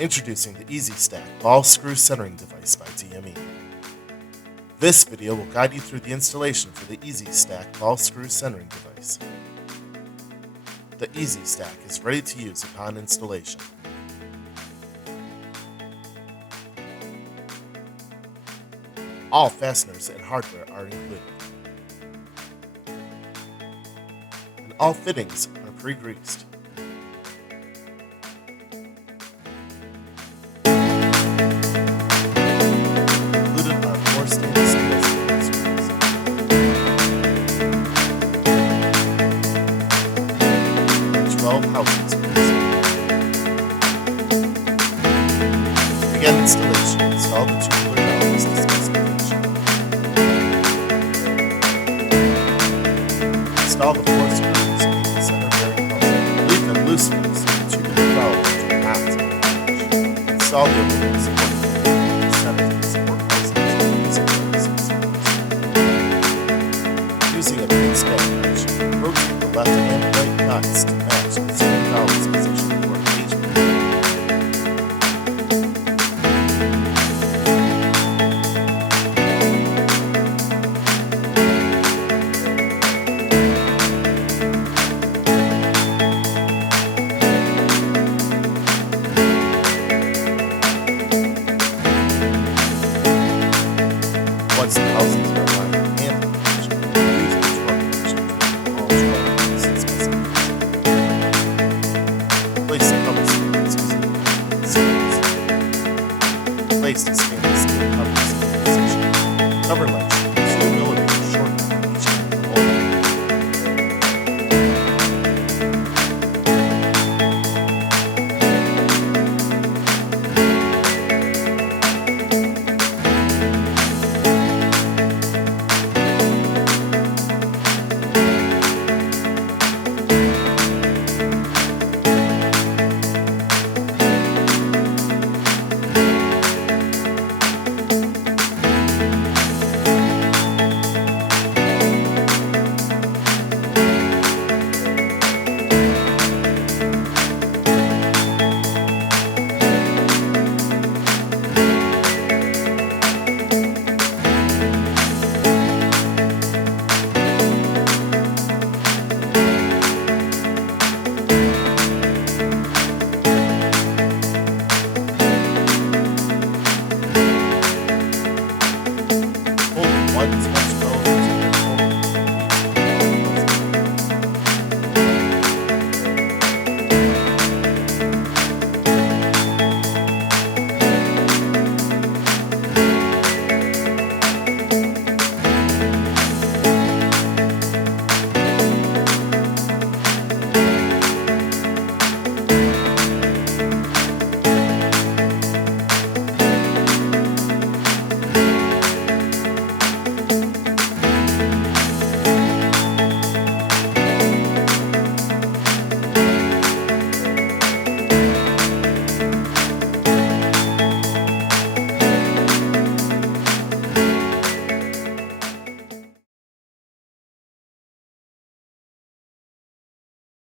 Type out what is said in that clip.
Introducing the Easy Stack Ball Screw Centering Device by DME. This video will guide you through the installation for the Easy Stack Ball Screw Centering Device. The Easy Stack is ready to use upon installation. All fasteners and hardware are included, and all fittings are pre-greased. Included are 4 stainless steel screws, 12 housing screws. To begin installation, install the tubular valves to specification. Install the 4 screws in the center bearing housing. Leave them loosely so the tubular valves do not engage. Install the overhead support in the center to support housings using 36 screws. Using a pin span wrench, rotate the left and right nuts to match the center valve's position for engagement. Once the housings are aligned and engaged, use the torque wrench to turn all 12 housing specifications. Place the cover screws using the screws. Place the stainless steel cover in position. Cover length